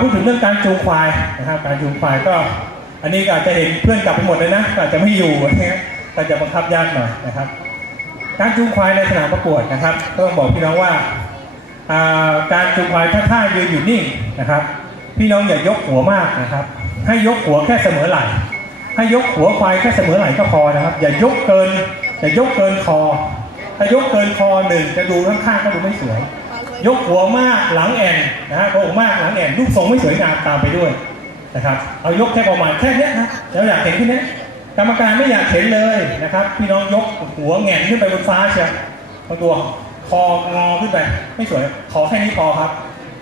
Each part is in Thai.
พูดถึงเรื่องการจูงควายนะครับการจูงควายก็ อันนี้อาจจะเห็นเพื่อนกลับไปหมดเลยนะอาจจะไม่อยู่นะก็จะบังคับยากหน่อยนะครับ การจูงควายในสนามประกวดนะครับก็ต้องบอกพี่น้องว่าอ่าการจูงควายถ้าท่ายืนอยู่นิ่งนะครับ พี่น้องอย่ายกหัวมากนะครับ ให้ยกหัวแค่เสมอไหล่ให้ยกหัวควายแค่เสมอไหล่ก็พอนะครับ อย่ายกเกินอย่ายกเกินคอ ถ้ายกเกินคอหนึ่งจะดูข้างๆก็ดูไม่สวย ยกหัวมากหลังแอนนะฮะโอกมากหลังแอนรูปทรงไม่สวยงามตามไปด้วยนะครับ เอายกแค่ประมาณแค่นี้นะเราอยากเห็นแค่นี้กรรมการไม่อยากเห็นเลยนะครับ พี่น้องยกหัวแงนขึ้นไปบนฟ้าเชียวบางตัวคองอขึ้นไป ไม่สวยขอแค่นี้พอครับ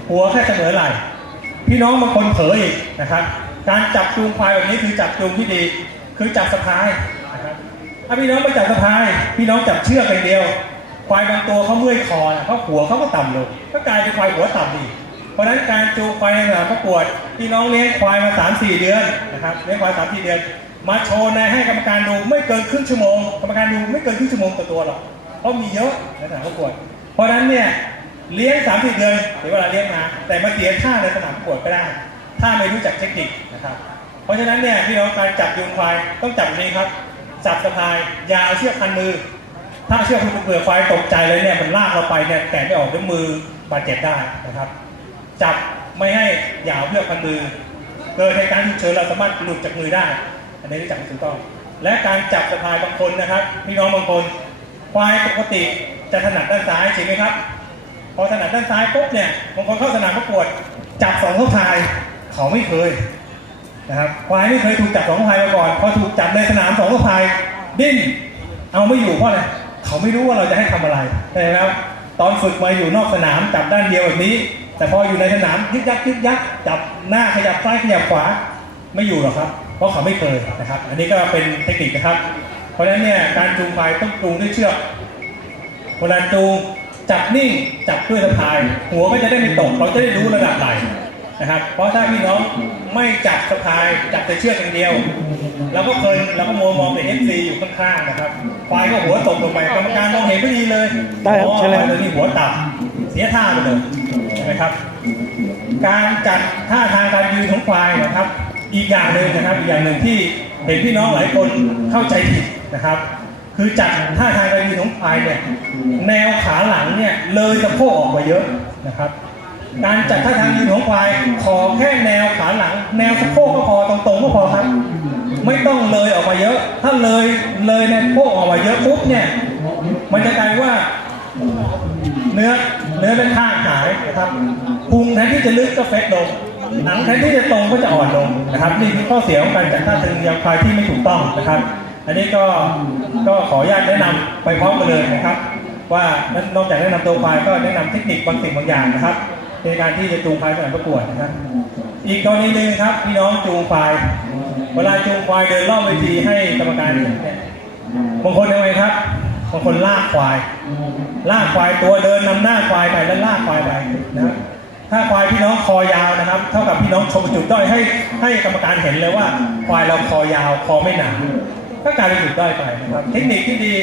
หัวแค่เสมอไหล่พี่น้องบางคนเผลออีกนะครับ การจับจูงควายแบบนี้คือจับจูงที่ดี คือจับสะพายนะครับถ้าพี่น้องไม่จับสะพาย พี่น้องจับเชือกอย่างเดียว ควายบางตัวเขาเมื่อยคอเขาหัวเขาก็ต่ำลง ก็กลายเป็นควายหัวต่ำอีก เพราะฉะนั้นการจูงควายในสนามประกวดพี่น้องเลี้ยงควายมา3 4 เดือนนะครับเลี้ยงควาย3 4 เดือน มาโชว์ในให้กรรมการดูไม่เกินครึ่งชั่วโมงกรรมการดูไม่เกินครึ่งชั่วโมงต่อตัวหรอกเพราะมีเยอะในสนามประกวด เพราะฉะนั้นเนี่ยเลี้ยง3 4เดือนหรือเวลาเลี้ยงมา แต่มาเสียท่าในสนามประกวดก็ได้ ถ้าไม่รู้จักเทคนิคนะครับ เพราะฉะนั้นเนี่ยพี่น้องการจับจูงควายต้องจับแบบนี้ครับจับสะพายอย่าเอาเชือกพันมือ ถ้าเชือกพันเผื่อควายตกใจเลยเนี่ยมันลากเราไปเนี่ยแกะไม่ออกด้วยมือบาดเจ็บได้นะครับ จับไม่ให้อย่าเอาเชือกพันมือเกิดเหตุการณ์ฉุกเฉินเราสามารถหลุดจากมือได้ อันนี้จักถูกต้อง และการจับสะพายบางคนนะครับพี่น้องบางคนควายปกติจะถนัดด้านซ้ายจริงไหมครับ พอถนัดด้านซ้ายปุ๊บเนี่ยบางคนเข้าสนามประกวดจับสองเข้าพายเขาไม่เคยนะครับควายไม่เคยถูกจับสองพายมาก่อนพอถูกจับในสนามสองพายดิ้นเอาไม่อยู่เพราะอะไร เขาไม่รู้ว่าเราจะให้ทำอะไรใช่ไหมครับตอนฝึกมาอยู่นอกสนามจับด้านเดียวแบบนี้ แต่พออยู่ในสนามยึกยักยึกยักจับหน้าขยับซ้ายขยับขวาไม่อยู่หรอกครับ เพราะเขาไม่เคยนะครับ อันนี้ก็เป็นเทคนิคนะครับ เพราะฉะนั้นเนี่ยการจูงควายต้องจูงด้วยเชือกเวลาจูงจับนิ่งจับด้วยสะพาย หัวก็จะได้ไม่ตก เราจะได้รู้ระดับไหล นะครับ เพราะถ้าพี่น้องไม่จับสะพายจับแต่เชือกอย่างเดียวเราก็เพลินเราก็มัวมองแต่เอฟซีอยู่ข้างๆนะครับควายก็หัวตกลงไปกรรมการมองเห็นไม่ดีเลยได้ครับอ๋อใช่เลยควายตัวนี้หัวต่ำเสียท่าไปเลยใช่ไหมครับ การจัดท่าทางการยืนของควายนะครับ อีกอย่างหนึ่งนะครับอีกอย่างหนึ่งที่เห็นพี่น้องหลายคนเข้าใจผิดนะครับ คือจัดท่าทางการยืนของควายเนี่ยแนวขาหลังเนี่ยเลยสะโพกออกมาเยอะนะครับ การจัดท่าทางยืนของควาย ขอแค่แนวขาหลัง แนวสะโพกก็พอตรงๆก็พอครับ ไม่ต้องเลยออกมาเยอะ ถ้าเลยเลยแนวโพกออกมาเยอะปุ๊บเนี่ย มันจะกลายว่า เนื้อเนื้อเป็นข้างหายนะครับพุงแทนที่จะลึกก็เฟกลงหนังแทนที่จะตรงก็จะอ่อนลงนะครับ นี่คือข้อเสียของการจัดท่าตึงยางควายที่ไม่ถูกต้องนะครับ อันนี้ก็ก็ขออนุญาตแนะนำไปพร้อมกันเลยนะครับ ว่านอกจากแนะนำตัวควายก็แนะนำเทคนิคบางสิ่งบางอย่างนะครับ ในการที่จะจูงควายสนามประกวดนะครับ อีกกรณีหนึ่งครับพี่น้องจูงควาย เวลาจูงควายเดินรอบเวทีให้กรรมการเห็นเนี่ยบางคนยังไงครับบางคนลากควาย ลากควายตัวเดินนำหน้าควายไปแล้วลากควายไปนะถ้าควายพี่น้องคอยาวนะครับ เท่ากับพี่น้องชมจุดด้อยให้ให้กรรมการเห็นเลยว่า ควายเราคอยาวคอไม่หนาก็กลายเป็นจุดด้อยไปนะครับเทคนิคที่ดี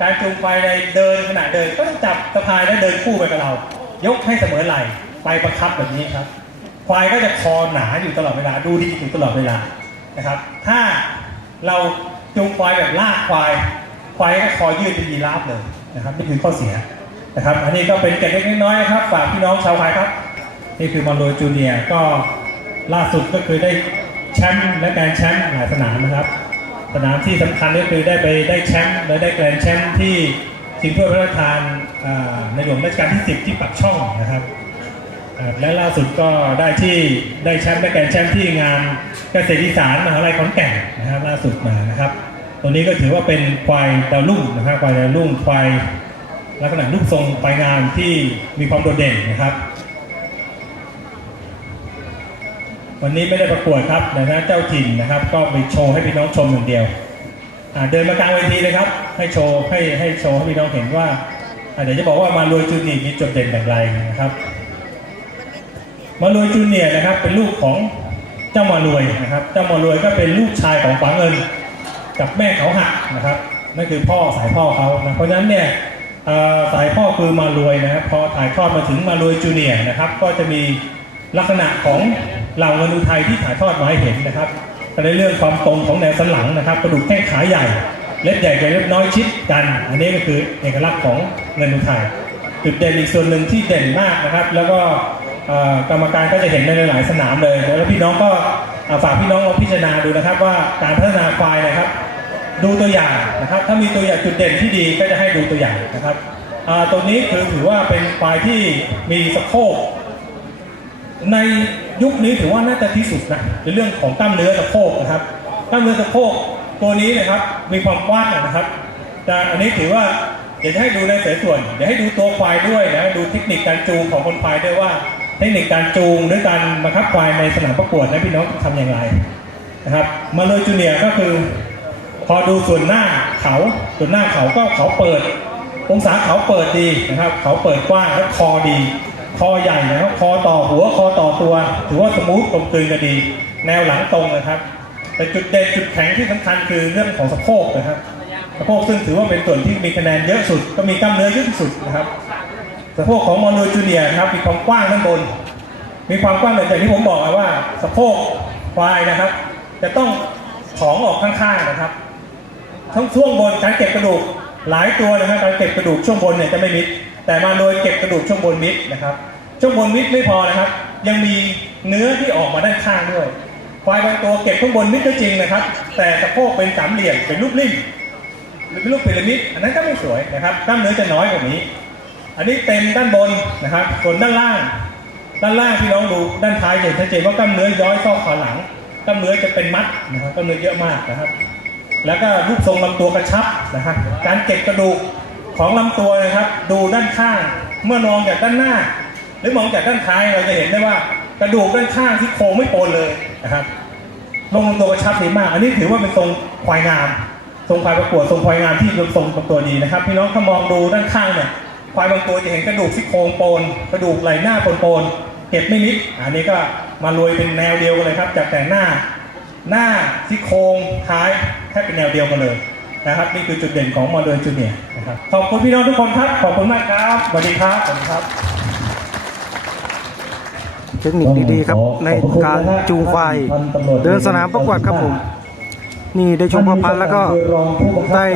การจูงควายในเดินขณะเดินก็ต้องจับสะพายและเดินคู่ไปกับเรา ยกให้เสมอไหล่ ไปประคับแบบนี้ครับ ควายก็จะคอหนาอยู่ตลอดเวลาดูดีอยู่ตลอดเวลานะครับ ถ้าเราจูงควายแบบลากควายควายก็คอยืดเป็นยีราฟเลยนะครับนี่คือข้อเสียนะครับ อันนี้ก็เป็นเกร็ดเล็กๆน้อยนะครับฝากพี่น้องชาวควายครับ นี่คือมอนโรจูเนียก็ล่าสุดก็คือได้แชมป์และการแชมป์หลายสนามนะครับ สนามที่สำคัญก็คือได้ไปได้แชมป์และได้แกรนแชมป์ที่ชิงถ้วยพระราชทานในหลวงรัชกาลที่ 10 ที่ปักช่องนะครับ และล่าสุดก็ได้ที่ได้แชมป์ได้แกรนแชมป์ที่งานเกษตรอีสานมหาลัยขอนแก่นนะครับล่าสุดมานะครับ ตัวนี้ก็ถือว่าเป็นควายดาวรุ่งนะครับควายดาวรุ่งควายลักษณะรูปทรงควายงามที่มีความโดดเด่นนะครับ วันนี้ไม่ได้ประกวดครับนะฮะเจ้าถิ่นนะครับ ก็ไปโชว์ให้พี่น้องชมอย่างเดียวเดินมากลางเวทีเลยครับ ให้โชว์ให้ให้โชว์ให้พี่น้องเห็นว่าเดี๋ยวจะบอกว่ามารวยจูนีมีจุดเด่นอย่างไรนะครับ มารวยจูเนียร์นะครับเป็นลูกของเจ้ามารวยนะครับ เจ้ามารวยก็เป็นลูกชายของป๋าเงินกับแม่เขาหักนะครับนั่นคือพ่อสายพ่อเขานะเพราะฉะนั้นเนี่ยสายพ่อคือมารวยนะครับพอถ่ายทอดมาถึงมารวยจูเนียร์นะครับ ก็จะมีลักษณะของเหล่าเงินอุทัยที่ถ่ายทอดมาให้เห็นนะครับก็ในเรื่องความตรงของแนวสันหลังนะครับกระดูกแข้งขาใหญ่เล็บใหญ่กับเล็บน้อยชิดกัน อันนี้ก็คือเอกลักษณ์ของเงินอุทัยจุดเด่นอีกส่วนหนึ่งที่เด่นมากนะครับ แล้วก็ กรรมการก็จะเห็นในหลายสนามเลย แล้วพี่น้องก็ฝากพี่น้องลองพิจารณาดูนะครับว่าการพัฒนาควายนะครับ ดูตัวอย่างนะครับ ถ้ามีตัวอย่างจุดเด่นที่ดีก็จะให้ดูตัวอย่างนะครับตัวนี้คือถือว่าเป็นควายที่มีสะโพกในยุคนี้ถือว่าน่าจะที่สุดนะในเรื่องของกล้ามเนื้อสะโพกนะครับกล้ามเนื้อสะโพกตัวนี้นะครับมีความกว้างนะครับแต่อันนี้ถือว่าเดี๋ยวจะให้ดูในสายส่วน เดี๋ยวให้ดูตัวควายด้วยนะดูเทคนิคการจูงของคนควายด้วยว่า เทคนิคการจูงหรือการบังคับควายในสนามประกวดนะพี่น้องทำอย่างไรนะครับมาเลยจูเนียก็คือ พอดูส่วนหน้าเขาส่วนหน้าเขาก็เขาเปิด องศาเขาเปิดดีนะครับ เขาเปิดกว้างและคอดี คอใหญ่นะครับคอต่อหัวคอต่อตัว ถือว่าสมูทกลมกลืนกันดี แนวหลังตรงนะครับ แต่จุดเด่นจุดแข็งที่สำคัญคือเรื่องของสะโพกนะครับสะโพกซึ่งถือว่าเป็นส่วนที่มีคะแนนเยอะสุด ก็มีกล้ามเนื้อเยอะที่สุดนะครับ สะโพกของมอนโดจูเนียนะครับมีความกว้างด้านบน มีความกว้างแบบอย่ที่ผมบอกอะว่าสะโพกควายนะครับ จะต้องถองออกข้างๆนะครับ ทั้งช่วงบนการเก็บกระดูกหลายตัวนะครับการเก็บกระดูกช่วงบนเนี่ยจะไม่มิด แต่มาโดยเก็บกระดูกช่วงบนมิดนะครับ ช่วงบนมิดไม่พอนะครับ ยังมีเนื้อที่ออกมาด้านข้างด้วยควายบางตัวเก็บข้างบนมิดก็จริงนะครับ แต่สะโพกเป็นสามเหลี่ยมเป็นรูปริ่มหรือเป็นรูปพีระมิดอันนั้นก็ไม่สวยนะครับกล้ามเนื้อจะน้อยกว่านี้ อันนี้เต็มด้านบนนะครับ ส่วนด้านล่าง ด้านล่างที่น้องดูด้านท้ายเห็นชัดเจนว่ากล้ามเนื้อย้อยเข้าขาหลังกล้ามเนื้อจะเป็นมัดนะครับกล้ามเนื้อเยอะมากนะครับ แล้วก็รูปทรงลำตัวกระชับนะครับการเก็บกระดูกของลำตัวนะครับ ดูด้านข้างเมื่อมองจากด้านหน้า หรือมองจากด้านท้ายเราจะเห็นได้ว่ากระดูกด้านข้างที่โครงไม่โปนเลยนะครับลงลำตัวกระชับดีมาก อันนี้ถือว่าเป็นทรงควายงามทรงควายประกวดทรงควายงามที่เป็นทรงลำตัวดีนะครับพี่น้องถ้ามองดูด้านข้างเนี่ย ควายบางตัวจะเห็นกระดูกซี่โครงโปนกระดูกไหล่หน้าโปนโปนๆเก็บไม่มิดอันนี้ก็มารวยเป็นแนวเดียวกันเลยครับจากแต่หน้าหน้าซี่โครงท้ายแทบเป็นแนวเดียวกันเลยนะครับนี่คือจุดเด่นของมอเดอร์จูเนียร์นะครับขอบคุณพี่น้องทุกคนครับขอบคุณมากครับสวัสดีครับสวัสดีครับ เทคนิคดีๆครับ ในการจูงควายเดินสนามประกวดครับผม นี่ได้ชมพ่อพันธุ์แล้วก็ได้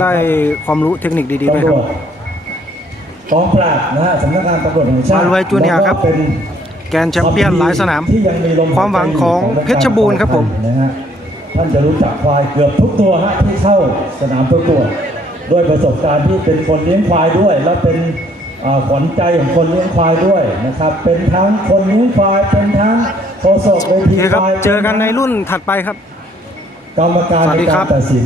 ได้ความรู้เทคนิคดีๆด้วยครับ กองปราบนะฮะสำนักงานตำรวจแห่งชาติมารวยจูเนียร์ครับแล้วก็เป็นแกนแชมเปี้ยนหลายสนามที่ยังมีลมความหวังของเพชรบูรณ์ครับผมนะฮะท่านจะรู้จักควายเกือบทุกตัวฮะที่เข้าสนามประกวดด้วยประสบการณ์ที่เป็นคนเลี้ยงควายด้วย แล้วเป็นอ่าขวัญใจของคนเลี้ยงควายด้วยนะครับ เป็นทั้งคนเลี้ยงควายเป็นทั้งโฆษกเวโอทีเคคครับวายเจอกันในรุ่นถัดไปครับกรรมการสวัสในดีครักาบรตัดสิน